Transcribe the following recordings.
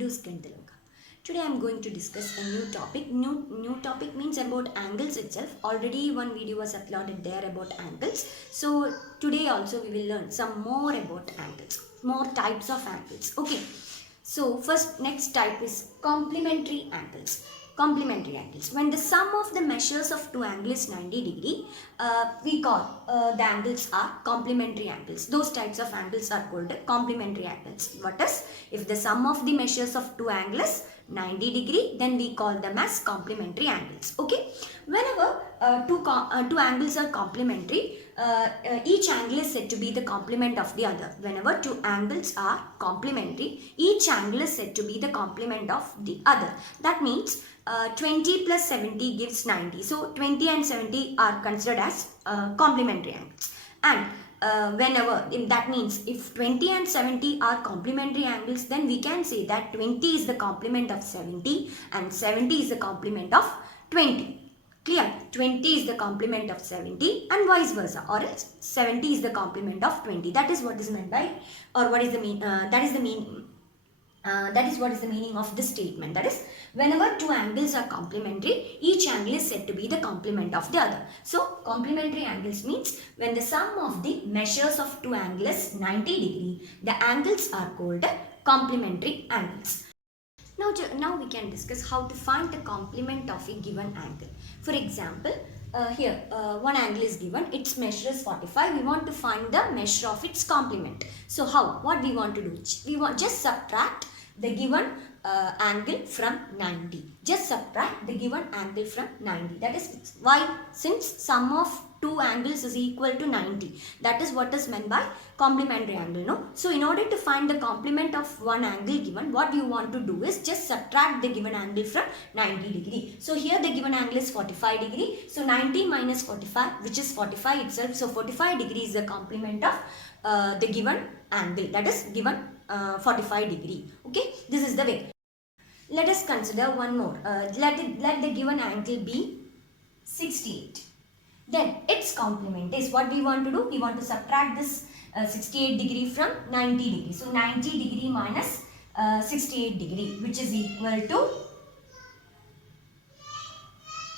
Kenteluga. Today I am going to discuss a new topic. New topic means about angles itself. Already one video was uploaded there about angles. So today also we will learn some more about angles, more types of angles. Okay. So first next type is complementary angles. Complementary angles. When the sum of the measures of two angles is 90 degree, we call the angles are complementary angles. Those types of angles are called complementary angles. What is? If the sum of the measures of two angles 90 degree, then we call them as complementary angles. Okay. Whenever two angles are complementary, each angle is said to be the complement of the other. Whenever two angles are complementary, each angle is said to be the complement of the other. That means 20 plus 70 gives 90. So 20 and 70 are considered as complementary angles. And whenever, that means if 20 and 70 are complementary angles, then we can say that 20 is the complement of 70 and 70 is the complement of 20. Clear? 20 is the complement of 70 and vice versa, or else 70 is the complement of 20. That is what is meant by, or what is the mean, that is the meaning. That is what is the meaning of this statement. That is, whenever two angles are complementary, each angle is said to be the complement of the other. So complementary angles means when the sum of the measures of two angles is 90 degree, the angles are called complementary angles. Now we can discuss how to find the complement of a given angle. For example, here one angle is given, its measure is 45. We want to find the measure of its complement. So how? What we want to do? We want just subtract the given angle from 90. Just subtract the given angle from 90. That is why, since sum of two angles is equal to 90. That is what is meant by complementary angle, no? So in order to find the complement of one angle given, what you want to do is just subtract the given angle from 90 degree. So here the given angle is 45 degree. So 90 minus 45, which is 45 itself. So 45 degree is the complement of the given angle. That is given 45 degree. Okay, this is the way. Let us consider one more. Let the given angle be 68. Then its complement is what we want to do. We want to subtract this 68 degree from 90 degree. So 90 degree minus 68 degree, which is equal to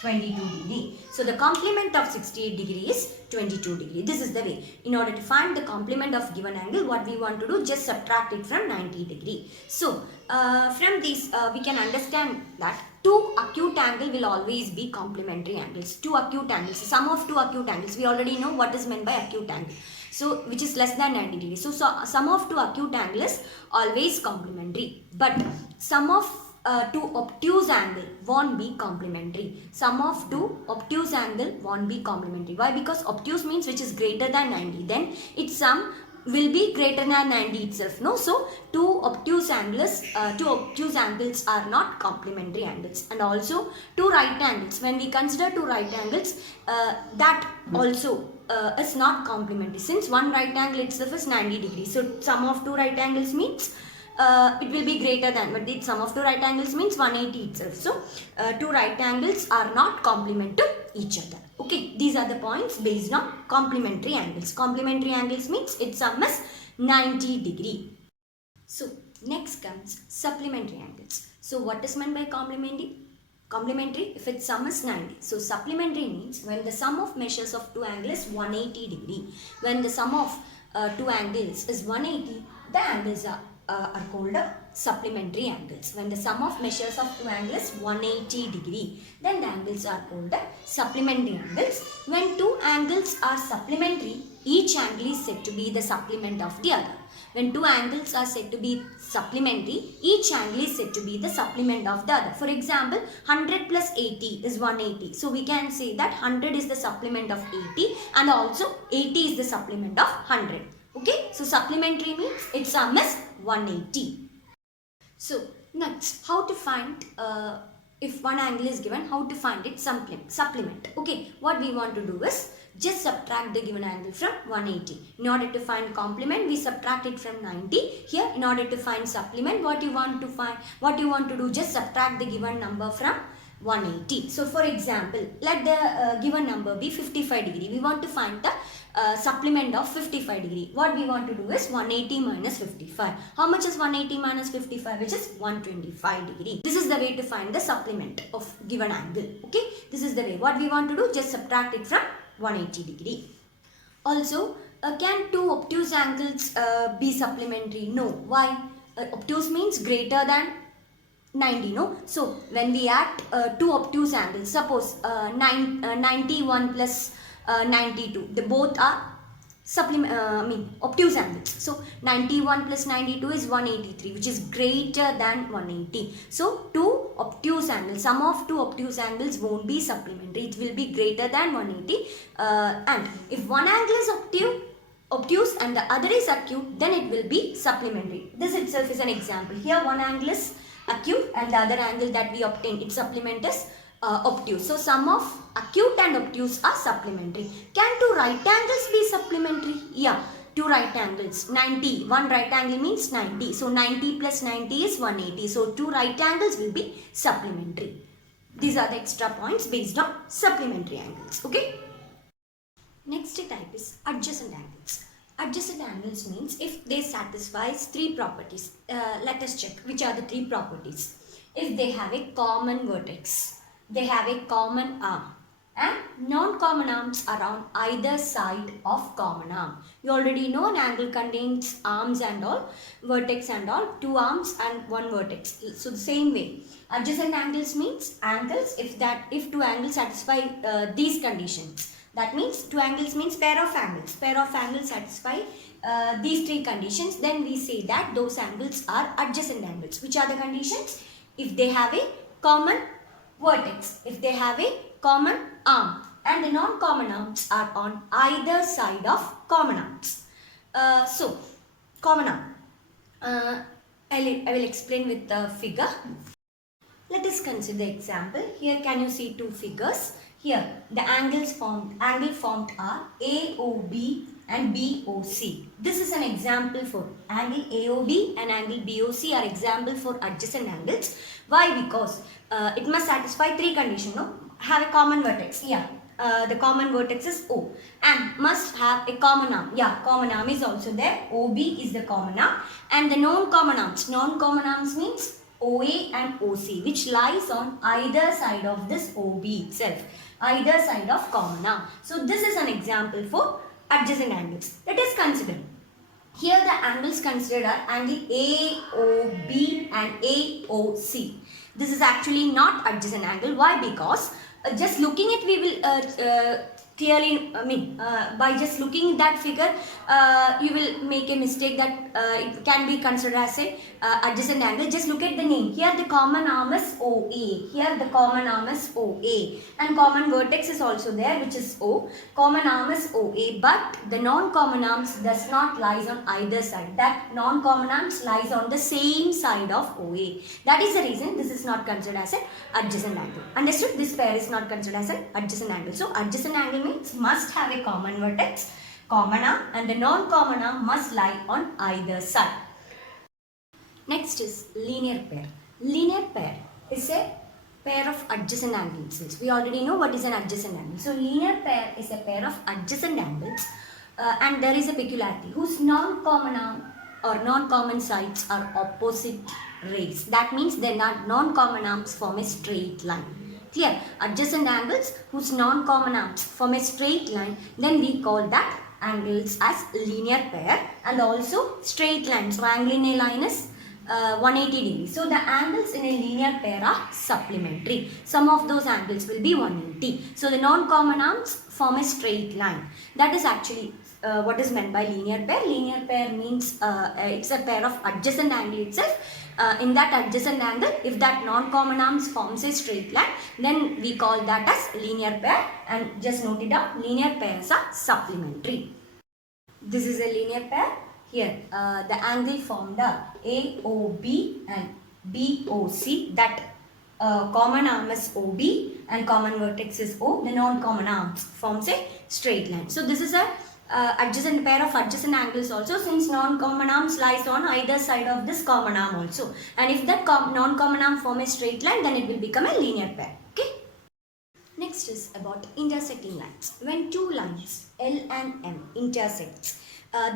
22 degree. So the complement of 68 degree is 22 degree. This is the way. In order to find the complement of given angle, what we want to do, just subtract it from 90 degree. So from this we can understand that two acute angle will always be complementary angles. Two acute angles, sum of two acute angles. We already know what is meant by acute angle. So which is less than 90 degrees. So sum of two acute angles is always complementary. But sum of two obtuse angle won't be complementary. Sum of two obtuse angle won't be complementary. Why? Because obtuse means which is greater than 90. Then its sum will be greater than 90 itself. No, so two obtuse angles are not complementary angles. And also two right angles. When we consider two right angles, that also is not complementary. Since one right angle itself is 90 degrees. So sum of two right angles means it will be greater than, but the sum of two right angles means 180 itself. So two right angles are not complement to each other. Okay, these are the points based on complementary angles. Complementary angles means its sum is 90 degree. So next comes supplementary angles. So what is meant by complementary? Complementary, if its sum is 90. So supplementary means when the sum of measures of two angles is 180 degree. When the sum of two angles is 180, the angles are called supplementary angles. When the sum of measures of two angles 180 degree, then the angles are called supplementary angles. When two angles are supplementary, each angle is said to be the supplement of the other. When two angles are said to be supplementary, each angle is said to be the supplement of the other. For example, 100 plus 80 is 180. So we can say that 100 is the supplement of 80 and also 80 is the supplement of 100. Okay, so supplementary means its sum is 180. So next, how to find if one angle is given, how to find its supplement. Okay, what we want to do is just subtract the given angle from 180. In order to find complement, we subtract it from 90. Here, in order to find supplement, what you want to do, just subtract the given number from 180. So for example, let the given number be 55 degree. We want to find the supplement of 55 degree. What we want to do is 180 minus 55. How much is 180 minus 55? Which is 125 degree. This is the way to find the supplement of given angle. Okay, this is the way. What we want to do, just subtract it from 180 degree. Also, can two obtuse angles be supplementary? No. Why? Obtuse means greater than 90, no? So, when we add two obtuse angles, suppose 91 plus 92, they both are obtuse angles. So, 91 plus 92 is 183, which is greater than 180. So, two obtuse angles, sum of two obtuse angles won't be supplementary. It will be greater than 180. And if one angle is obtuse and the other is acute, then it will be supplementary. This itself is an example. Here one angle is acute and the other angle that we obtain, its supplement is obtuse. So sum of acute and obtuse are supplementary. Can two right angles be supplementary? Yeah, two right angles. 90, one right angle means 90. So 90 plus 90 is 180. So two right angles will be supplementary. These are the extra points based on supplementary angles. Okay. Next type is adjacent angles. Adjacent angles means if they satisfy three properties. Let us check which are the three properties. If they have a common vertex, they have a common arm, and non-common arms are on either side of common arm. You already know an angle contains arms and all, vertex and all, two arms and one vertex. So the same way, adjacent angles means angles if two angles satisfy these conditions. That means two angles means pair of angles. Pair of angles satisfy these three conditions. Then we say that those angles are adjacent angles. Which are the conditions? If they have a common vertex, if they have a common arm, and the non-common arms are on either side of common arms. So, common arm. I will explain with the figure. Let us consider the example. Here can you see two figures? Here the angle formed are AOB and BOC. This is an example for angle AOB and angle BOC are example for adjacent angles. Why? Because it must satisfy three conditions. No, have a common vertex. Yeah, the common vertex is O, and must have a common arm. Yeah, common arm is also there. OB is the common arm, and the non-common arms. Non-common arms means OA and OC, which lies on either side of this OB itself, either side of common arm. So this is an example for adjacent angles. Let us consider. Here the angles considered are angle AOB and AOC. This is actually not adjacent angle. Why? Because just looking at we will clearly, by just looking at that figure, you will make a mistake that it can be considered as a adjacent angle. Just look at the name. Here the common arm is OA. Here the common arm is OA. And common vertex is also there, which is O. Common arm is OA, but the non-common arms does not lies on either side. That non-common arms lies on the same side of OA. That is the reason this is not considered as an adjacent angle. Understood? This pair is not considered as an adjacent angle. So adjacent angle means must have a common vertex, common arm, and the non-common arm must lie on either side. Next is linear pair. Linear pair is a pair of adjacent angles. We already know what is an adjacent angle. So linear pair is a pair of adjacent angles, and there is a peculiarity whose non-common arm or non-common sides are opposite rays. That means their non-common arms form a straight line. Clear? Adjacent angles whose non-common arms form a straight line, then we call that angles as linear pair, and also straight lines. So angle in a line is 180 degrees. So the angles in a linear pair are supplementary. Some of those angles will be 180. So the non-common arms form a straight line. That is actually what is meant by linear pair. Linear pair means it's a pair of adjacent angle itself. In that adjacent angle, if that non-common arms forms a straight line, then we call that as linear pair, and just note it down, linear pairs are supplementary. This is a linear pair. Here the angle formed are AOB and BOC. That common arm is OB and common vertex is O. The non-common arms forms a straight line. So this is a adjacent pair of adjacent angles also, since non-common arms lies on either side of this common arm also, and if that non-common arm form a straight line, then it will become a linear pair. Okay. Next is about intersecting lines. When two lines L and M intersect,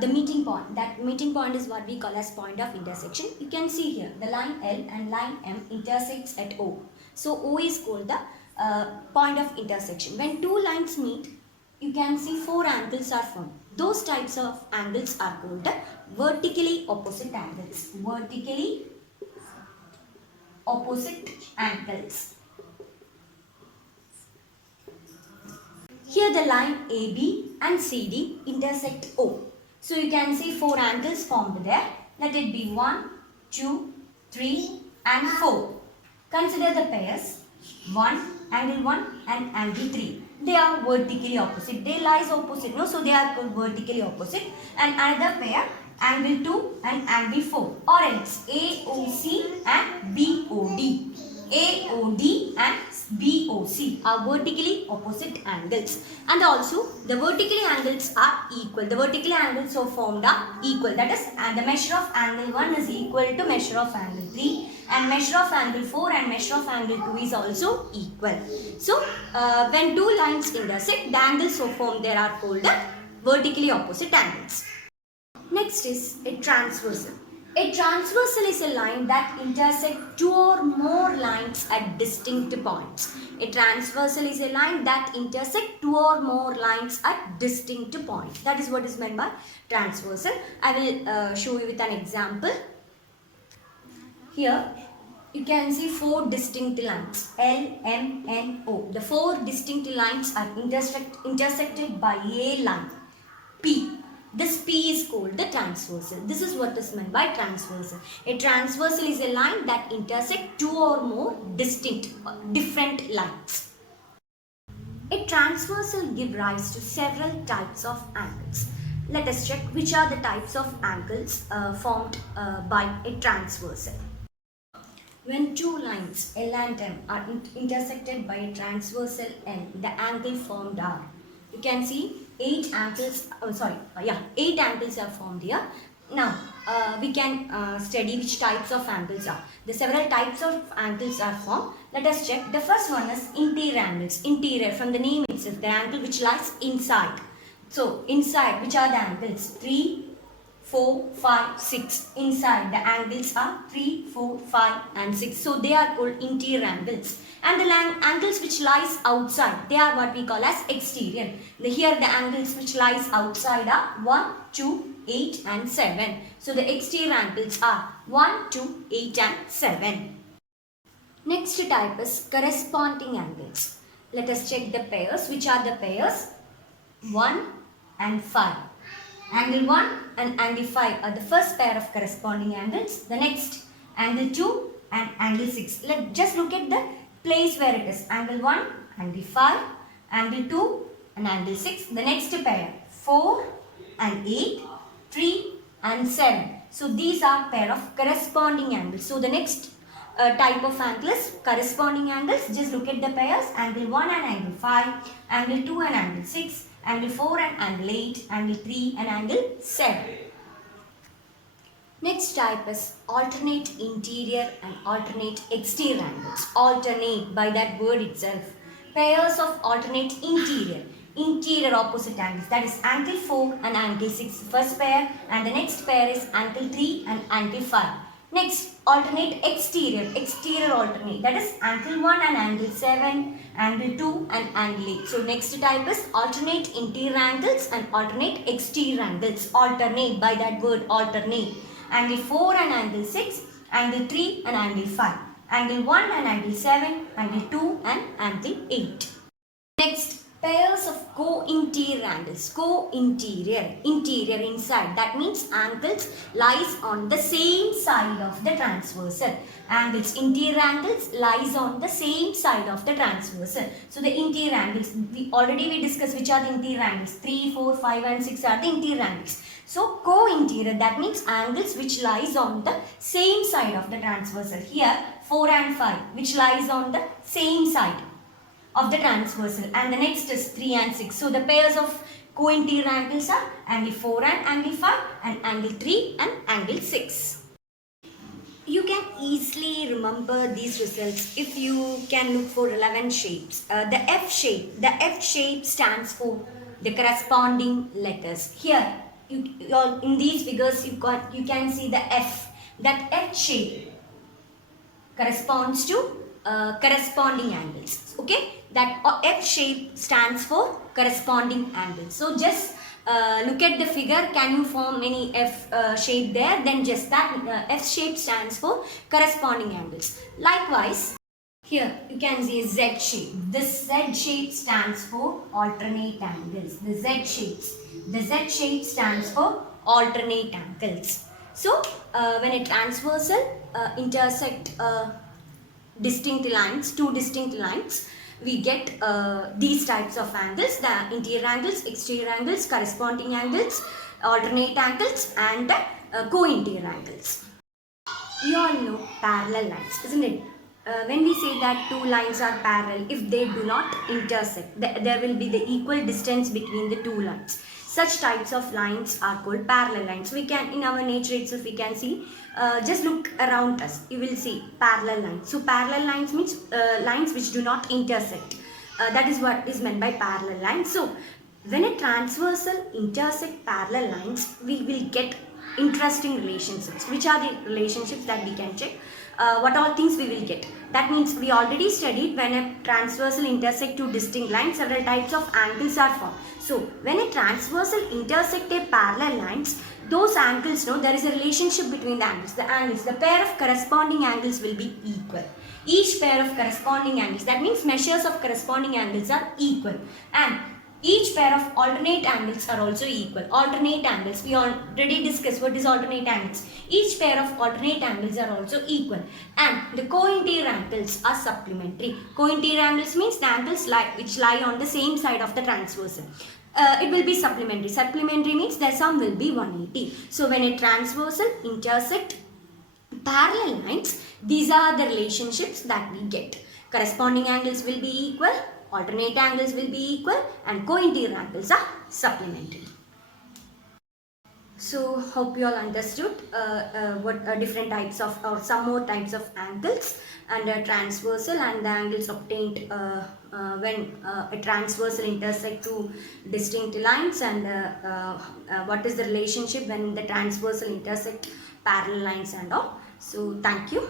the meeting point, that meeting point is what we call as point of intersection. You can see here the line L and line M intersects at O. So O is called the point of intersection. When two lines meet, you can see four angles are formed. Those types of angles are called the vertically opposite angles. Vertically opposite angles. Here the line AB and CD intersect O. So you can see four angles formed there. Let it be 1, 2, 3 and 4. Consider the pairs 1, angle 1 and angle 3. They are vertically opposite. They lies opposite. No? So they are called vertically opposite. And another pair angle 2 and angle 4. Or else AOC and BOD. AOD and BOC are vertically opposite angles, and also the vertical angles are equal. The vertical angles so formed are equal. That is, the measure of angle 1 is equal to measure of angle 3, and measure of angle 4 and measure of angle 2 is also equal. So when two lines intersect, the angles so formed there are called the vertically opposite angles. Next is a transversal. A transversal is a line that intersects two or more lines at distinct points. A transversal is a line that intersects two or more lines at distinct points. That is what is meant by transversal. I will show you with an example. Here you can see four distinct lines L, M, N, O. The four distinct lines are intersected by a line P. This P is called the transversal. This is what is meant by transversal. A transversal is a line that intersects two or more different lines. A transversal gives rise to several types of angles. Let us check which are the types of angles formed by a transversal. When two lines L and M are intersected by a transversal N, the angle formed are, you can see 8 angles, 8 angles are formed here. Now, we can study which types of angles are. The several types of angles are formed. Let us check. The first one is interior angles. Interior, from the name itself, the angle which lies inside. So, inside, which are the angles? 3, 4, 5, 6. Inside, the angles are 3, 4, 5 and 6. So, they are called interior angles. And the angles which lies outside, they are what we call as exterior. Here the angles which lies outside are 1, 2, 8 and 7. So the exterior angles are 1, 2, 8 and 7. Next type is corresponding angles. Let us check the pairs. Which are the pairs? 1 and 5. Angle 1 and angle 5 are the first pair of corresponding angles. The next, angle 2 and angle 6. Just look at the place where it is. Angle 1, angle 5, angle 2 and angle 6. The next pair 4 and 8, 3 and 7. So these are pair of corresponding angles. So the next type of angle is corresponding angles. Just look at the pairs. Angle 1 and angle 5, angle 2 and angle 6, angle 4 and angle 8, angle 3 and angle 7. Next type is alternate interior and alternate exterior angles. Alternate, by that word itself. Pairs of alternate interior. Interior opposite angles. That is angle 4 and angle 6. First pair, and the next pair is angle 3 and angle 5. Next, alternate exterior. Exterior alternate. That is angle 1 and angle 7, angle 2 and angle 8. So next type is alternate interior angles and alternate exterior angles. Alternate, by that word alternate. Angle 4 and angle 6, angle 3 and angle 5, angle 1 and angle 7, angle 2 and angle 8. Next, pairs of co-interior angles. Co-interior, interior, inside. That means angles lies on the same side of the transversal. Angles, interior angles lies on the same side of the transversal. So the interior angles, we discussed which are the interior angles. 3, 4, 5 and 6 are the interior angles. So co-interior, that means angles which lies on the same side of the transversal. Here 4 and 5 which lies on the same side of the transversal, and the next is 3 and 6. So the pairs of co-interior angles are angle 4 and angle 5 and angle 3 and angle 6. You can easily remember these results if you can look for relevant shapes. The F shape stands for the corresponding letters. Here, in these figures, you can see the F. That F shape corresponds to corresponding angles. Okay, that F shape stands for corresponding angles. So just look at the figure. Can you form any F shape there? Then just that F shape stands for corresponding angles. Likewise, here you can see a Z shape. This Z shape stands for alternate angles. The Z shape stands for alternate angles. So when a transversal intersect two distinct lines, we get these types of angles: the interior angles, exterior angles, corresponding angles, alternate angles, and co-interior angles. You all know parallel lines, isn't it? When we say that two lines are parallel, if they do not intersect, there will be the equal distance between the two lines. Such types of lines are called parallel lines. We can, in our nature itself, we can see, just look around us, you will see parallel lines. So parallel lines means lines which do not intersect. That is what is meant by parallel lines. So when a transversal intersect parallel lines, we will get interesting relationships. Which are the relationships that we can check? What all things we will get? That means we already studied when a transversal intersect two distinct lines, several types of angles are formed. So when a transversal intersect a parallel lines, those angles, no, there is a relationship between the angles. The pair of corresponding angles will be equal. Each pair of corresponding angles, that means measures of corresponding angles are equal, and each pair of alternate angles are also equal. Alternate angles, we already discussed what is alternate angles. Each pair of alternate angles are also equal, and the co-interior angles are supplementary. Co-interior angles means the angles which lie on the same side of the transversal. It will be supplementary. Supplementary means the sum will be 180. So when a transversal intersect parallel lines, these are the relationships that we get. Corresponding angles will be equal, alternate angles will be equal, and co-interior angles are supplementary. So hope you all understood what different types of, or some more types of angles, and transversal, and the angles obtained when a transversal intersect two distinct lines, and what is the relationship when the transversal intersect parallel lines and all. So thank you.